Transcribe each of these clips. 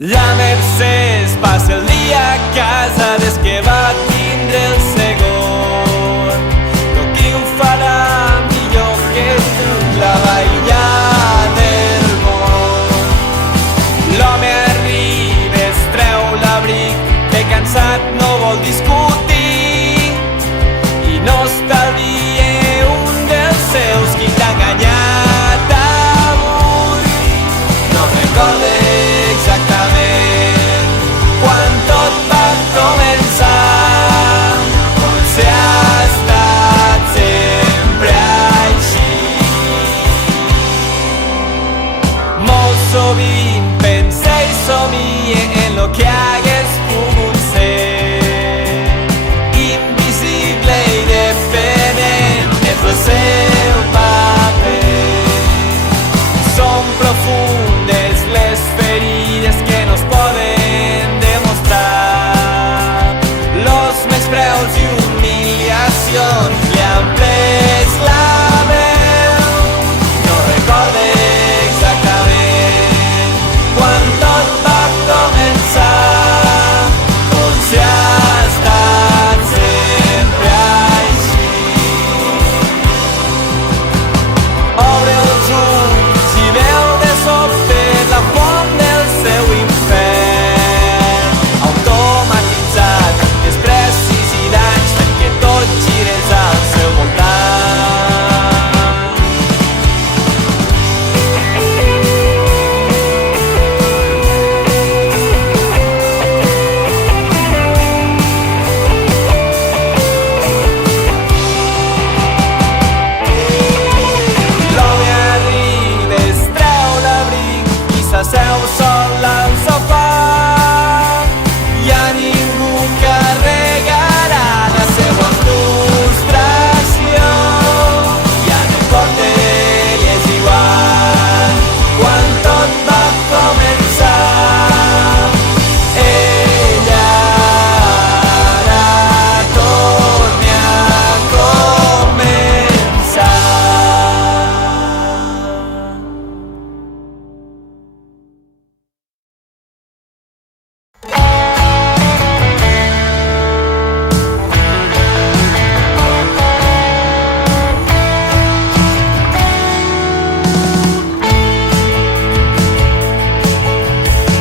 La Mercè passa el dia a casa des que va tindre el segon. No qui ho farà millor que tu, la veïlla del món. L'home arriba, es treu l'abric, té cansat, no vol discutir i no estalvia un dels seus qui t'ha enganyat avui. No recorda exactament quan tot va començar, potser ha estat sempre així. Molt sovint pensa i somia en lo que hagués pogut ser, invisible i dependent és el seu paper. Són profundes les ferides que no es poden demostrar, los menyspreus i humiliacions li han pres la veu. No recorda exactament quan tot va començar, potser ha estat sempre així. Obre els ulls i veu de sobte la font del seu infern, automatitzat, desprecis i danys fent que tot gires al seu voltant. L'home arriba, es treu l'abric i s'asseu sol al sofà. Hi ha ningú que carregarà la seva frustració. Ja no importa, ell és igual quan tot va començar. Ella ara torna a començar.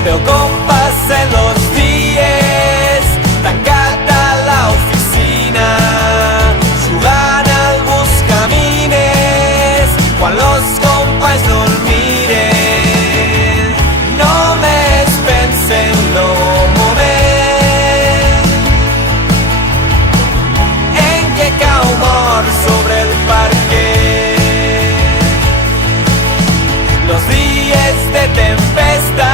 Veu com passen los dies, tancat a la oficina, jugant al buscamines, quan los companys no el miren. Només pensa en lo moment en què cau mort sobre el parquet. Los dies de tempesta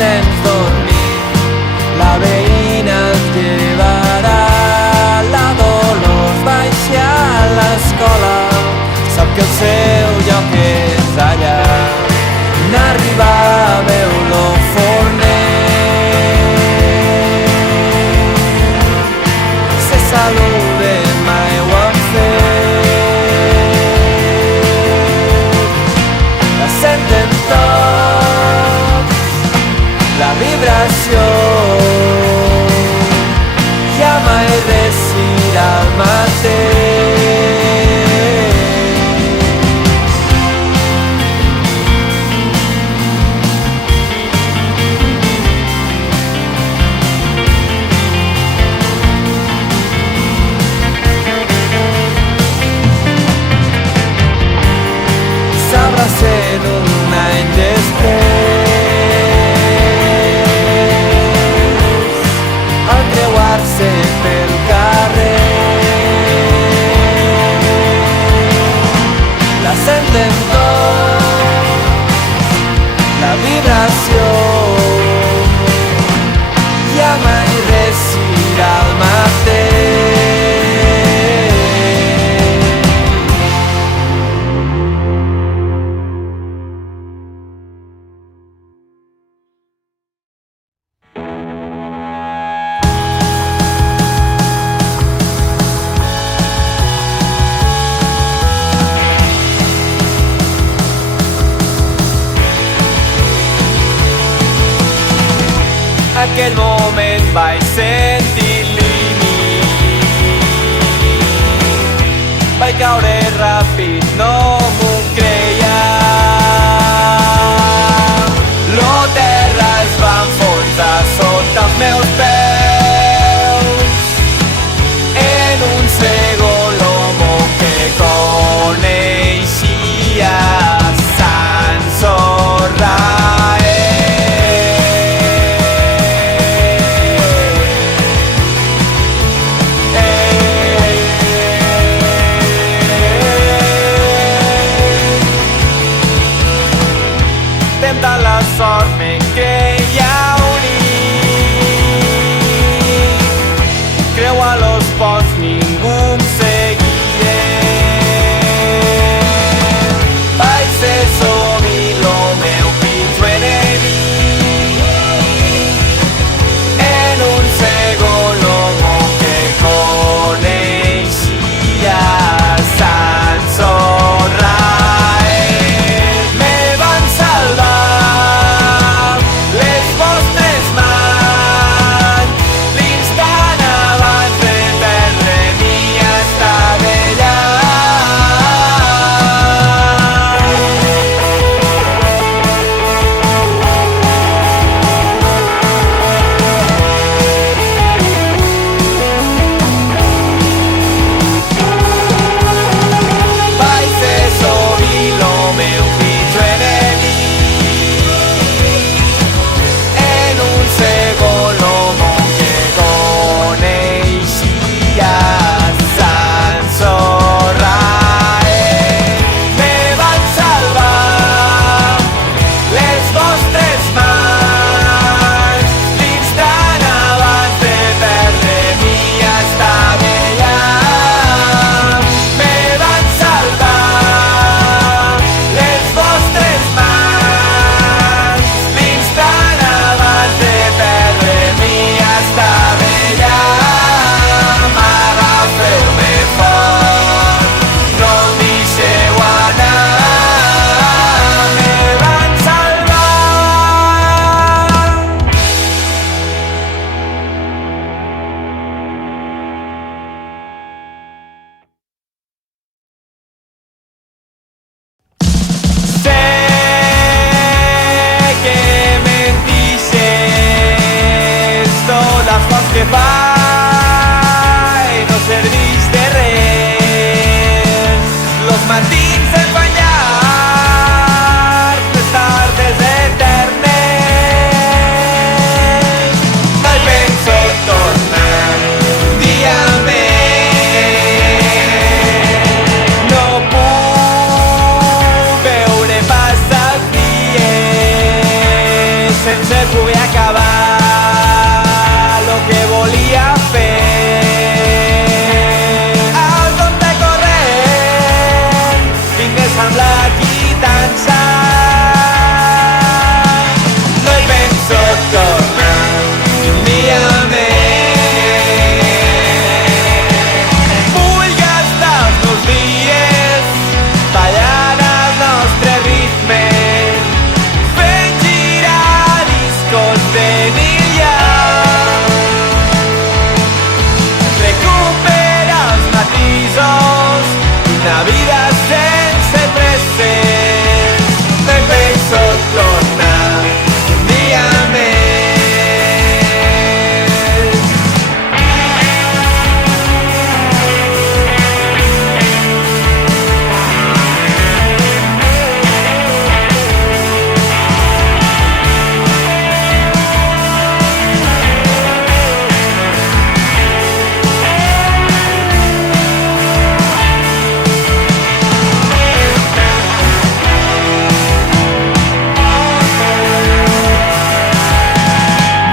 nens dormint, la veïna els llevarà, la Dolors baixa a l'escola, sap que el seu lloc és allà. N'arriba a veu-lo forner, se saluden, mai ho han fet. La senten tots, la vibració, ja mai res serà el mateix. S'abracen un any després al creuar-se pel carrer. La senten tots, la vibració, ja mai res serà el mateix. Aquell moment vaig sentir límit, vaig caure ràpid, no m'ho creia. Lo terra es va enfonsar sota els meus peus. En un segon l'homo que coneixia s'ensorra. Temptant la sort me creia únic, creuar los ponts ningú em seguia. Vaig ser som-hi lo meu pitjor enemic. En un segon l'homo que coneixia s'ensorra. Que fa i no serveix de res. Los matins empenyats, les tardes eternes. Mai penso tornar un dia més. No puc veure passar els dies sense pude acabar lo que volia fer. Al compte corrent vingués amb la quitança. No hi penso tornar ni un dia més. Vull gastar els meus dies ballant el nostre ritme, fent girar discos de Nilla, recuperar els matisos d'una vida sense presses. No hi penso tornar un dia més.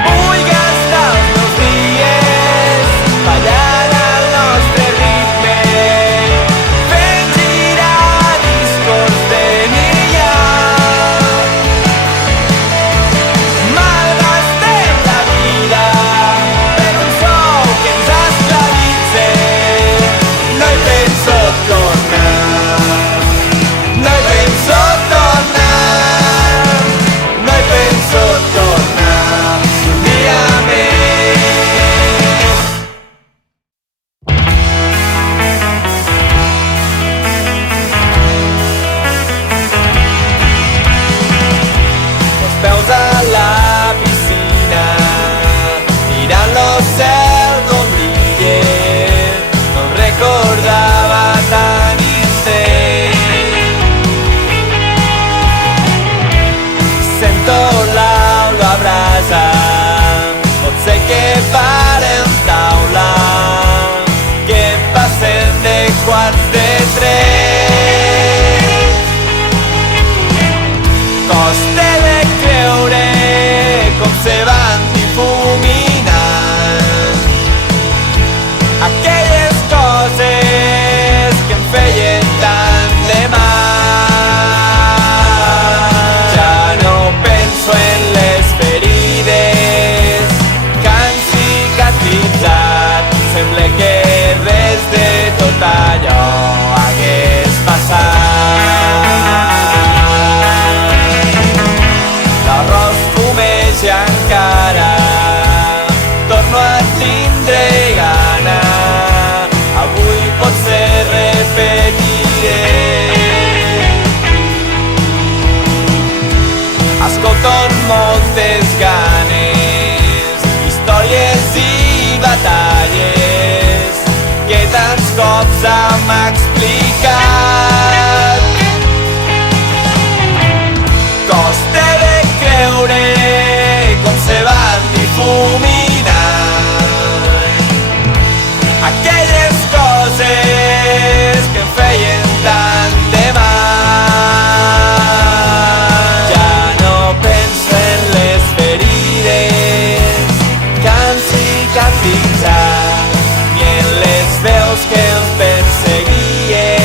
Vull gastar els meus dies ballant el nostre ritme, fent girar discos de Nilla. Malgastem la vida per un sou que ens esclavitza. No hi penso tornar, no hi penso tornar, no hi penso tornar un dia més. Los peus a la piscina, mirant lo cel com brilla, no em recordava tan intens. Sento l'olor a brasa, potser que farem taula, que passem de quarts de tres. Costa de creure com se van difuminant aquelles coses que em feien tant de mal. Ja no penso en les ferides que han cicatritzat. Sembla que res de tot allò hagués passat. L'arròs fumeja encara, torno a tindre gana. Avui potser repetiré. Escolto amb moltes ganes històries i batalles que tants cops hem explicat. Costa de creure com se van difuminant aquelles coses que em feien tant de mal. Ja no penso en les ferides que han cicatritzat, ni en les veus que em perseguien.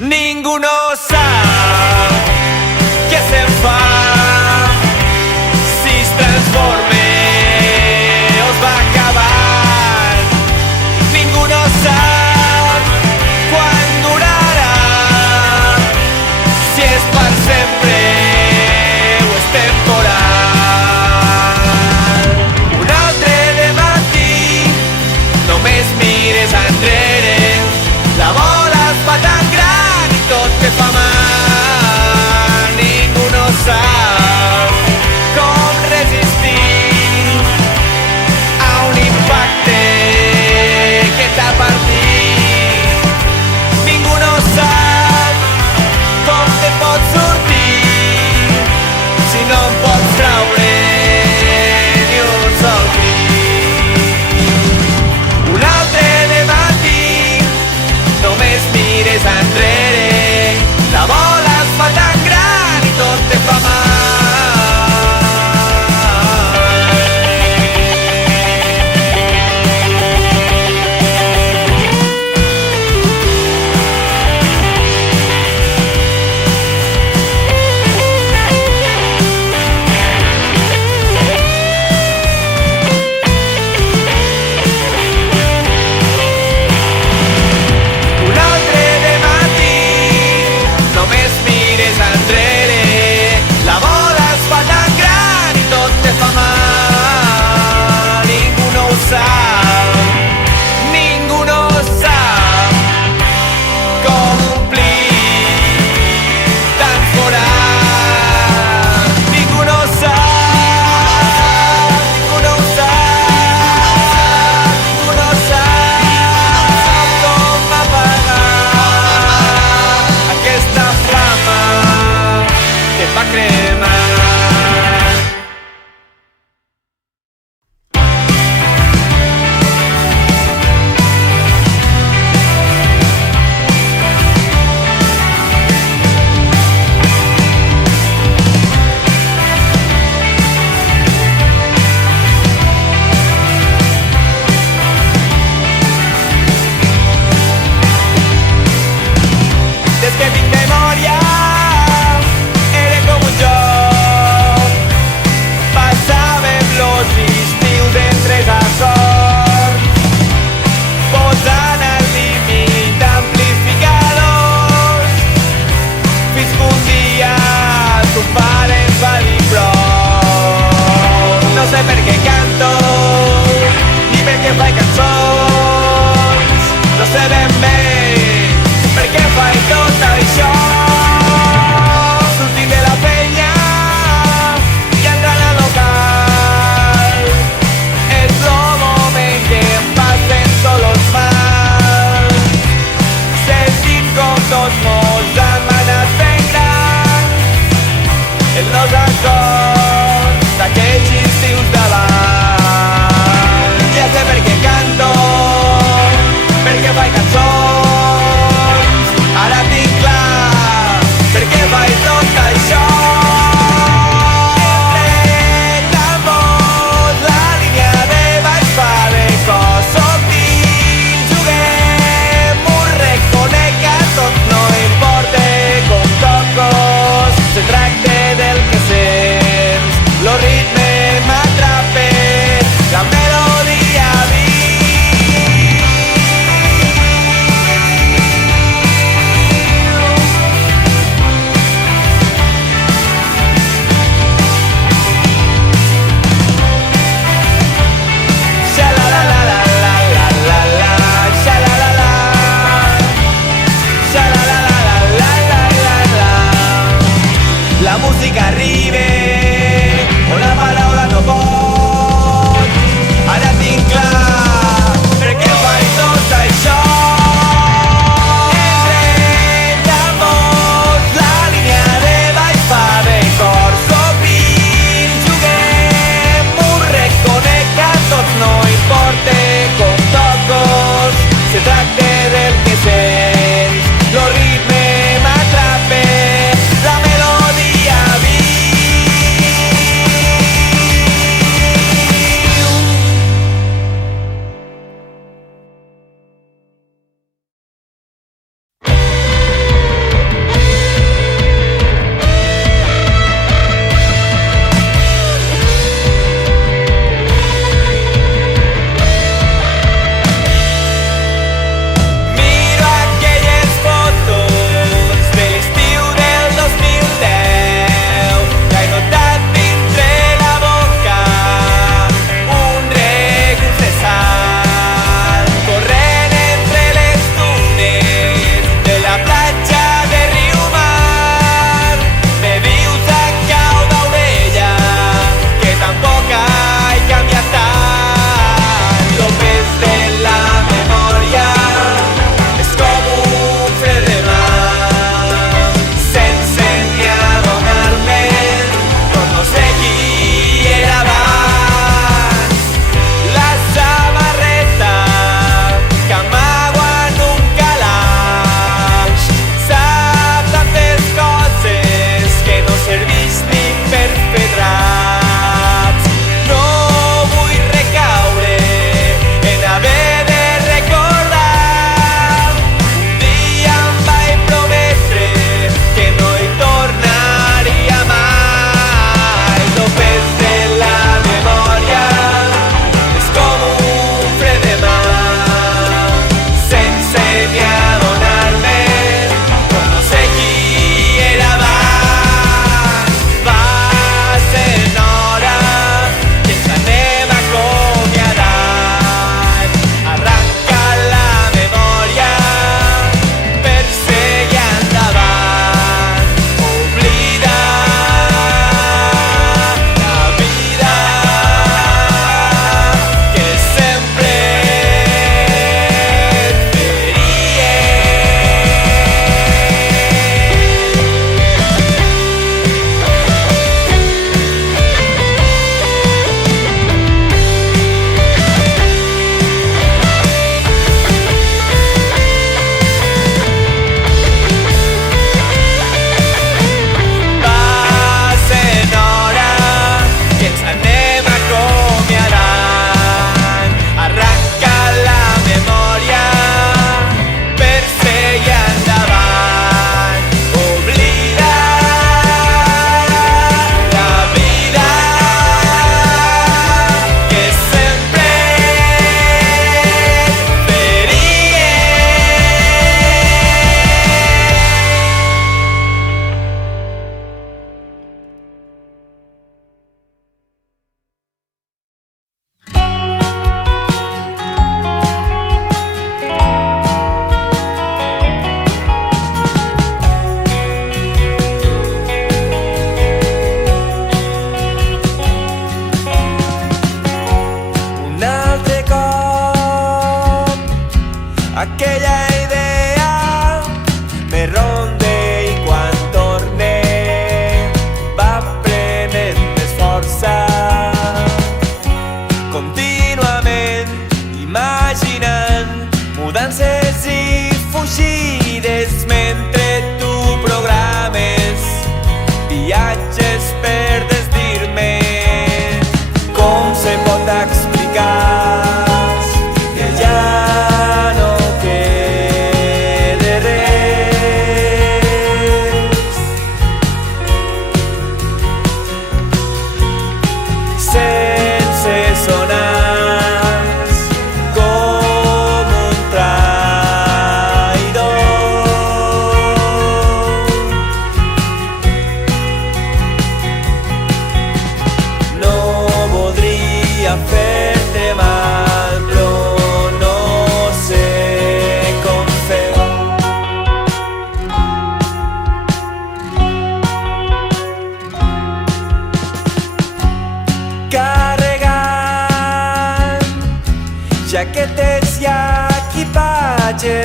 Ningú no sap què se'n fa, si es transforma o es va acabar. Ningú no sap quan durarà, si és per sempre o és temporal. Un altre dematí, només mires enrere, la bola es fa tan gran i tot te fa mal. Ningú no sap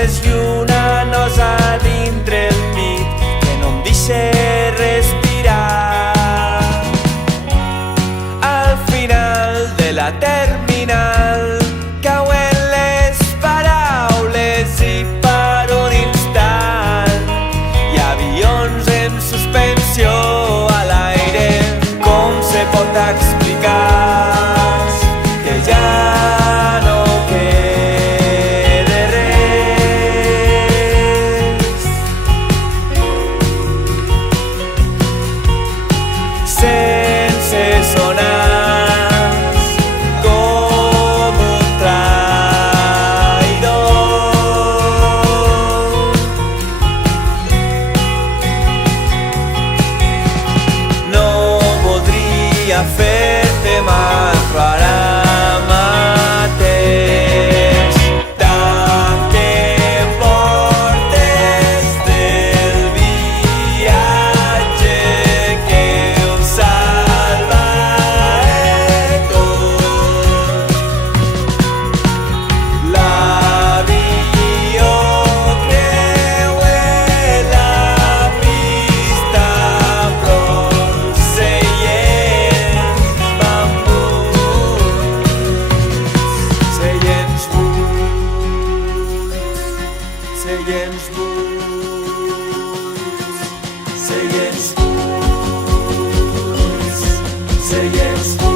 coses i una nosa dintre el pit que no em deixa respirar. Al final de la terminal cauen les paraules i per un instant hi ha avions en suspensió a l'aire. Com se pot explicar que ja no quede res sense sonar com un traïdor? No voldria fer-te mal, però ara mateix, tant que portes del viatge que ho salvaré tot. L'avió creua la pista, però els seients bambuts, seients buits, seients buits, seients buits, seients buits.